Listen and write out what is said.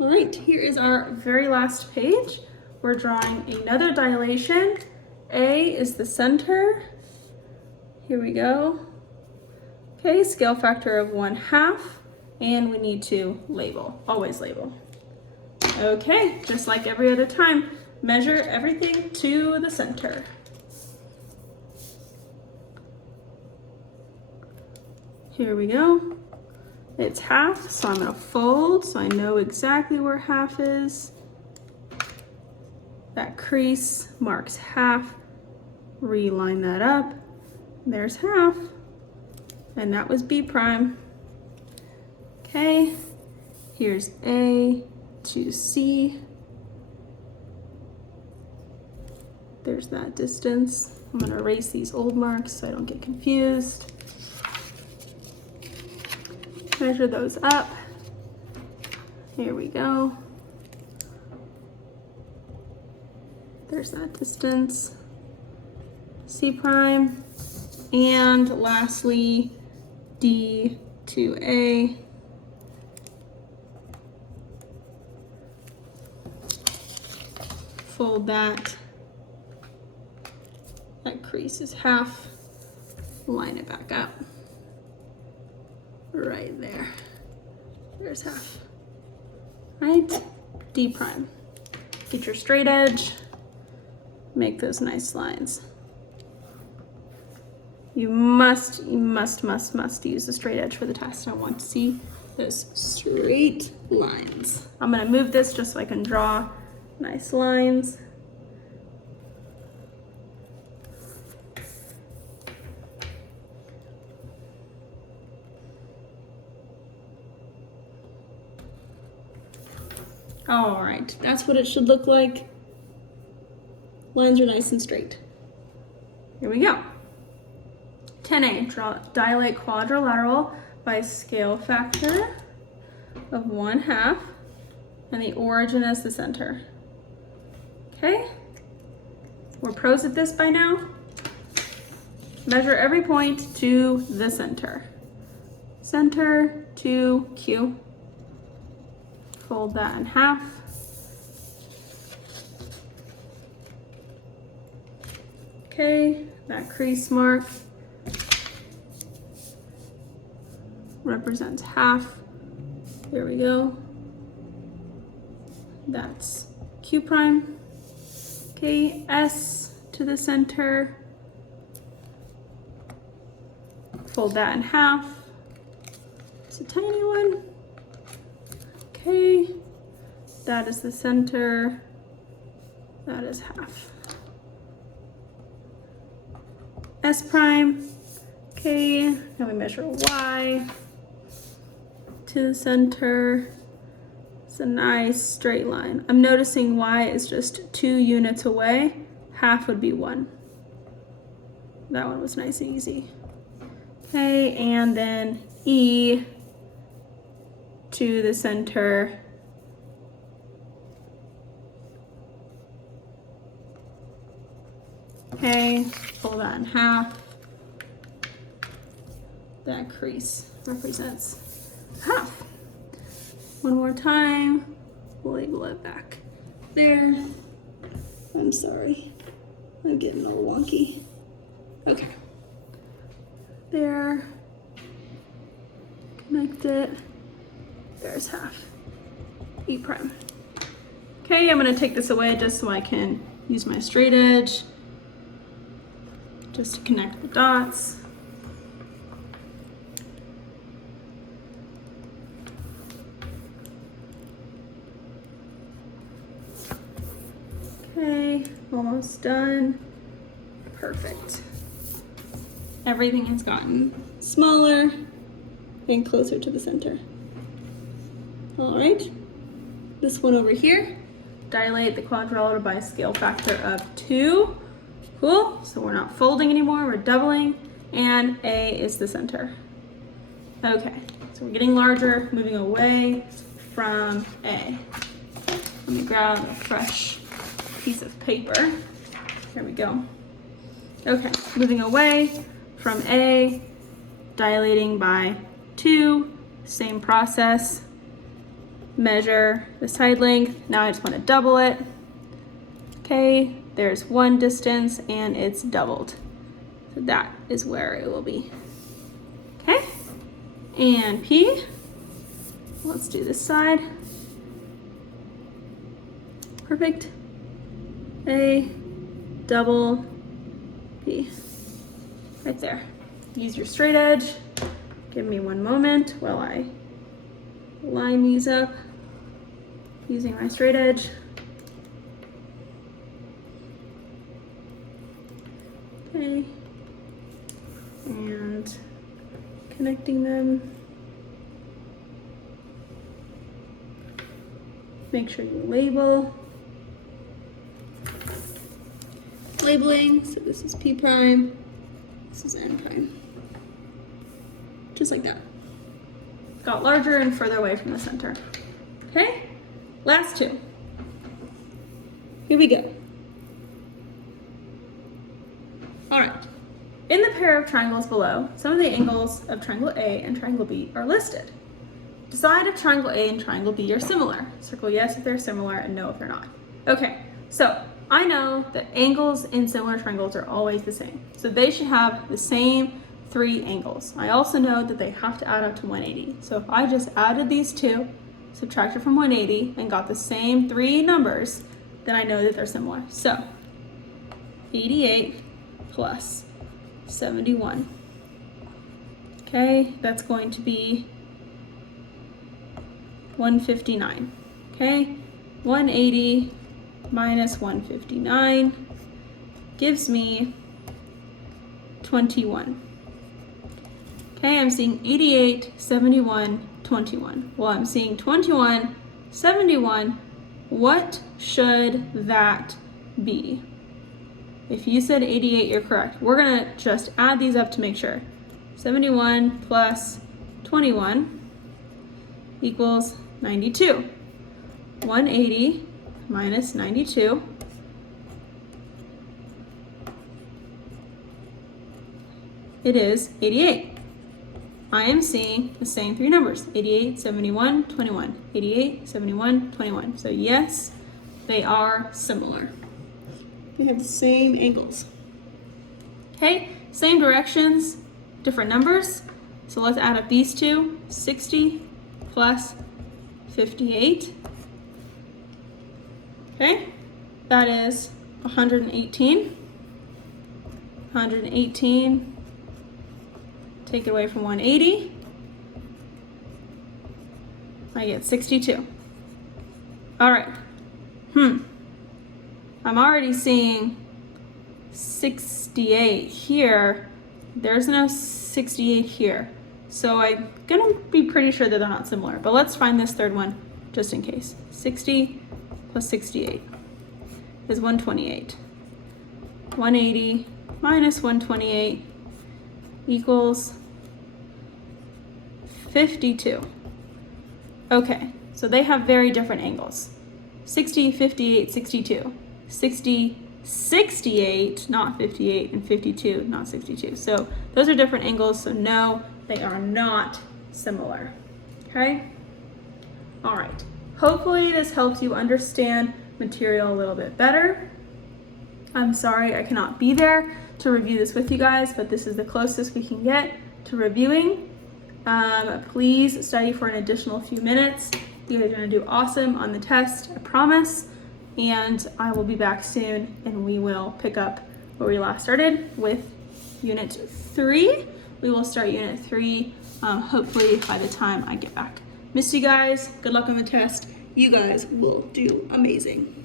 All right, here is our very last page. We're drawing another dilation. A is the center. Here we go. Okay, scale factor of 1/2, and we need to label, always label. Okay, just like every other time, measure everything to the center. Here we go. It's 1/2, so I'm gonna fold so I know exactly where 1/2 is. That crease marks 1/2. Reline that up. There's 1/2. And that was B prime. Okay, here's A to C. There's that distance. I'm gonna erase these old marks so I don't get confused. Measure those up. Here we go. There's that distance. C prime. And lastly, D to A. Fold that. That crease is 1/2. Line it back up. Right there. There's 1/2. Right? D prime. Get your straight edge. Make those nice lines. You must use the straight edge for the test. I want to see those straight lines. I'm gonna move this just so I can draw nice lines. All right, that's what it should look like. Lines are nice and straight. Here we go. 10A, dilate quadrilateral by scale factor of 1/2, and the origin as the center. Okay, we're pros at this by now. Measure every point to the center. Center to Q. Fold that in 1/2. Okay, that crease mark represents 1/2. There we go. That's Q prime. Okay, S to the center. Fold that in 1/2. It's a tiny one. Okay, that is the center. That is 1/2. S prime. Okay, now we measure Y to the center. It's a nice straight line. I'm noticing Y is just 2 units away. 1/2 would be 1. That one was nice and easy. Okay, and then E to the center. Okay, fold that in 1/2. That crease represents 1/2. One more time, we'll label it back there. I'm sorry, I'm getting a little wonky. Okay, there, connect it, there's 1/2, E prime. Okay, I'm gonna take this away just so I can use my straight edge just to connect the dots. Okay, almost done. Perfect. Everything has gotten smaller and closer to the center. All right, this one over here, dilate the quadrilateral by scale factor of 2. Cool, so we're not folding anymore, we're doubling, and A is the center. Okay, so we're getting larger, moving away from A. Let me grab a fresh piece of paper. Here we go. Okay, moving away from A, dilating by 2, same process. measure the side length. Now I just want to double it. Okay, there's one distance and it's doubled. So that is where it will be. Okay, and P. Let's do this side. Perfect. A, double, P. Right there. Use your straight edge. Give me one moment while I line these up using my straight edge. Okay. And connecting them. Make sure you label. Labeling, so this is P prime, this is N prime. Just like that. Got larger and further away from the center. Okay, last two. Here we go. All right, in the pair of triangles below, some of the angles of triangle A and triangle B are listed. Decide if triangle A and triangle B are similar. Circle yes if they're similar and no if they're not. Okay, so I know that angles in similar triangles are always the same. So they should have the same 3 angles. I also know that they have to add up to 180. So if I just added these two, subtracted from 180, and got the same 3 numbers, then I know that they're similar. So 88 plus 71. Okay, that's going to be 159. Okay, 180 minus 159 gives me 21. Okay, I'm seeing 88, 71, 21. Well, I'm seeing 21, 71. What should that be? If you said 88, you're correct. We're gonna just add these up to make sure. 71 plus 21 equals 92. 180 minus 92 it is 88. I am seeing the same 3 numbers, 88, 71, 21. 88, 71, 21. So yes, they are similar. They have the same angles. Okay, same directions, different numbers. So let's add up these two. 60 plus 58. Okay, that is 118. 118, take it away from 180. I get 62. All right, I'm already seeing 68 here. There's no 68 here. So I'm gonna be pretty sure that they're not similar, but let's find this third one just in case. 60 plus 68 is 128. 180 minus 128 equals 52. Okay, so they have very different angles. 60, 58, 62. 60, 68, not 58, and 52, not 62. So those are different angles, so no, they are not similar. Okay? All right. Hopefully this helps you understand material a little bit better. I'm sorry I cannot be there to review this with you guys, but this is the closest we can get to reviewing. Please study for an additional few minutes. You guys are gonna do awesome on the test, I promise. And I will be back soon and we will pick up where we last started with Unit 3. We will start Unit 3 hopefully by the time I get back. Miss you guys, good luck on the test. You guys will do amazing.